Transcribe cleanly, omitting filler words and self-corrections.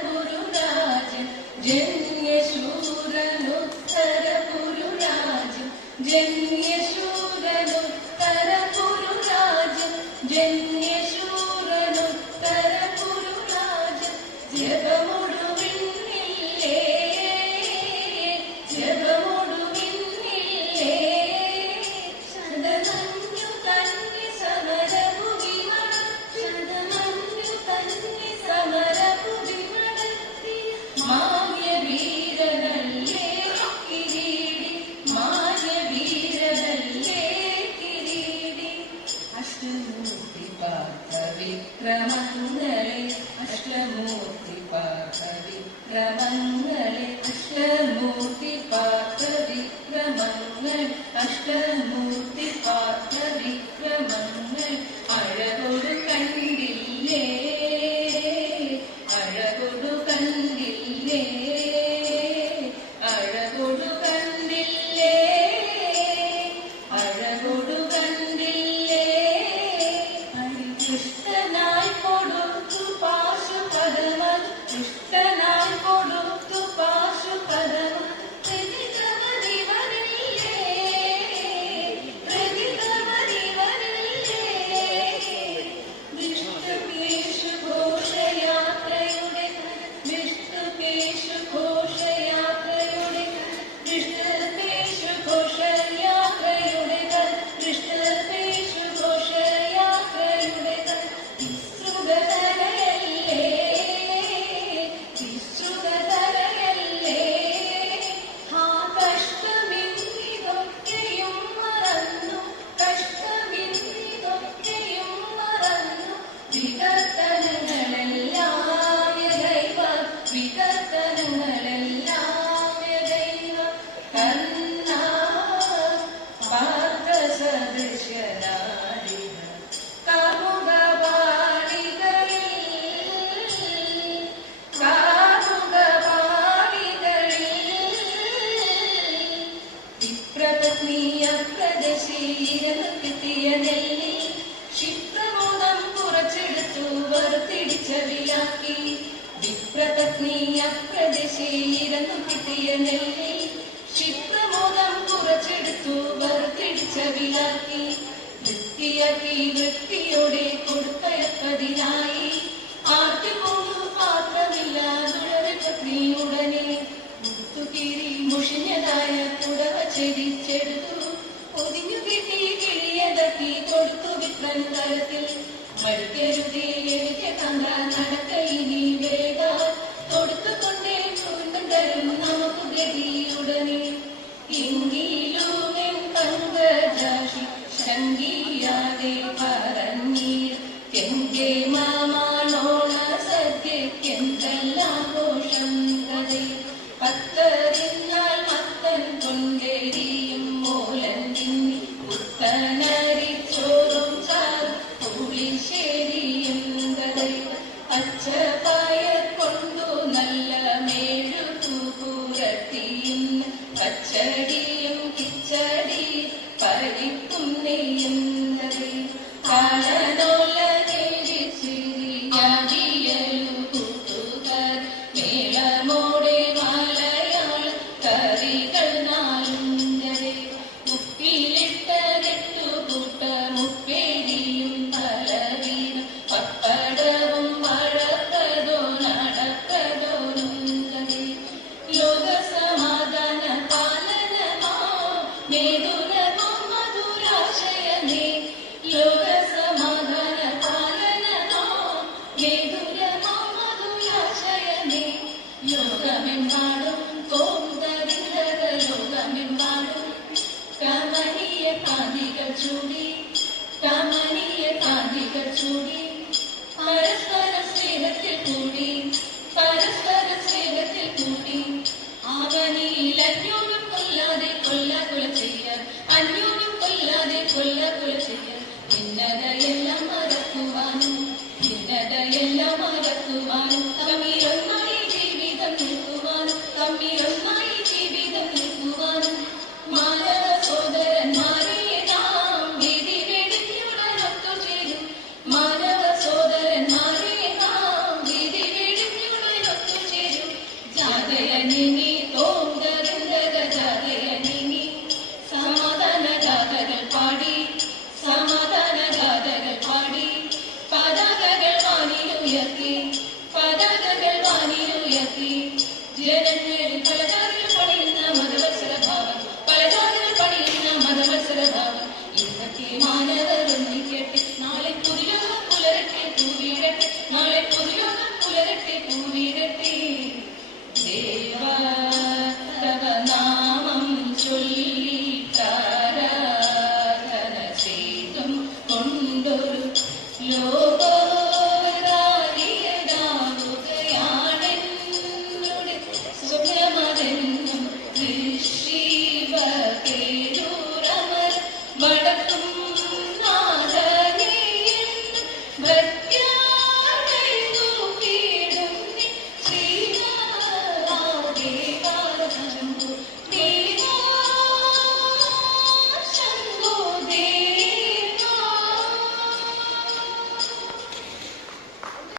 പുരുരാജൻ ജന്യശൂരനുത്തര പുരുരാജൻ ജന്യശൂരനുത്തര പുരുരാജൻ ജന്യശൂരനുത്തര പുരുരാജൻ ജപമൊടുവിന്നില്ലേ ജപമൊടുവിന്നില്ലേ ശതമഞ്ഞു തന്നെ സമരഭുവി ശതമഞ്ഞു തന്നെ സമരഭുവി നടത്തി മായവീരനല്ലേ കിരീടി മായവീരനല്ലേ കിരീടി അഷ്ടമൂർത്തി പാർത്ഥ വിക്രമങ്ങളെ അഷ്ടമൂർത്തി പാർത്ഥ വിക്രമങ്ങളെ അഷ്ടമൂർത്തി പാർത്ഥ വിക്രമങ്ങൾ അഷ്ടമൂർത്തി പാർത്ഥ വിക്രമങ്ങൾ അഴകൊടു കണ്ടില്ലേ അഴകൊടു കണ്ടില്ലേ അഴകൊടു കണ്ടില്ലേ അഴകൊടു കണ്ടില്ലേ കൃഷ്ണനായി കൊടുത്തു പാശുപദമൻ കൃഷ്ണനായി കൊടുത്തു പാശുപദമൻ ക്ഷിപ്രമോദം കുറച്ചെടുത്തു വറുത്തിടിച്ചവിലാക്കി വിപ്രപത്നിയ പ്രദേശീരന്നു കിട്ടിയ നെല്ലി ക്ഷിപ്രമോദം കുറച്ചെടുത്തു വറുത്തിടിച്ചവിലാക്കി വൃത്തിയാക്കി വൃത്തിയോടെ കൊടുത്തയപ്പതിനായി ആർക്കുകൊണ്ടു പാത്രമില്ല വളരെ പത്നി ഉടനെ മുത്തുകീറി മുഷിഞ്ഞതായ പുടവ ചെരിച്ചെടുത്തു പൊതിഞ്ഞു കിട്ടി കിളിയതക്കി കൊടുത്തു വിപ്രൻ തലത്തിൽ മടുക്കരുതേ എനിക്ക് കണ്ട നടക്കയിനി വേഗ കൊടുത്തുകൊണ്ടേ വീണ്ടും തരും നമുക്ക് ഗതിയുടനെ എങ്കിലും പങ്കജാഷി ശങ്കിയാതെ പറഞ്ഞീർ എന്റെ മാമാണോണ സദ്യക്കെന്തെല്ലാം ഘോഷം കഥ പത്തറിഞ്ഞാൽ മത്തൻ കൊണ്ടേരിയും മൂലൻ തിന്നി പുത്തനരിച്ചോറും ചാറും പുളിശ്ശേരിയും കഥ പച്ചപ്പായർ കൊണ്ടു നല്ല മേഴുപുരട്ടിയും പച്ചടിയും കിച്ചടി പരിപ്പും നെയ്യും കഥ കാളനോല ിയലു കൂട്ടുകാർ മേളമോടെ മലയാള കറികൾ നാലുങ്കരെ ഉപ്പിലിട്ട കെട്ടുകൂട്ട മുപ്പേരിയും പലവീന പപ്പടവും വഴക്കതോ നടക്കതോരുങ്കരെ ലോകസമാധാന പാലനമാ മേതുരമോ മധുരാശയനേ ലോകസമാധാന പാലനമാ മേതുരമോ മധുരാശയനേ ലോകമെമ്പാടും കോമുദരിതക ലോകമെമ്പാടും കമനീയ കാന്തികൾ ചൂടി കമനീയ കാന്തികൾ ചൂടി പരസ്പര സ്നേഹത്തിൽ കൂടി പരസ്പര സ്നേഹത്തിൽ കൂടി അവനിൽ അന്യോന്യം കൊല്ലാതെ കൊല്ല കൊല ചെയ്യാൻ അന്യോന്യം കൊല്ലാതെ കൊല്ല കൊല ചെയ്യാൻ ഭിന്നതയെല്ലാം മറക്കുവാനും ഭിന്നതയെല്ലാം മറക്കുവാനും തമ്മിലൊന്നായി ജീവിതം നിൽക്കുവാനും തമ്മിലൊന്നായി ജീവിതം നിൽക്കുവാനും മാനവ സോദരന്മാരെ നാം വിധി വെടിഞ്ഞുടൻ ഒത്തുചേരും മാനവ സോദരന്മാരെ നാം വിധി ജനങ്ങളിൽ പല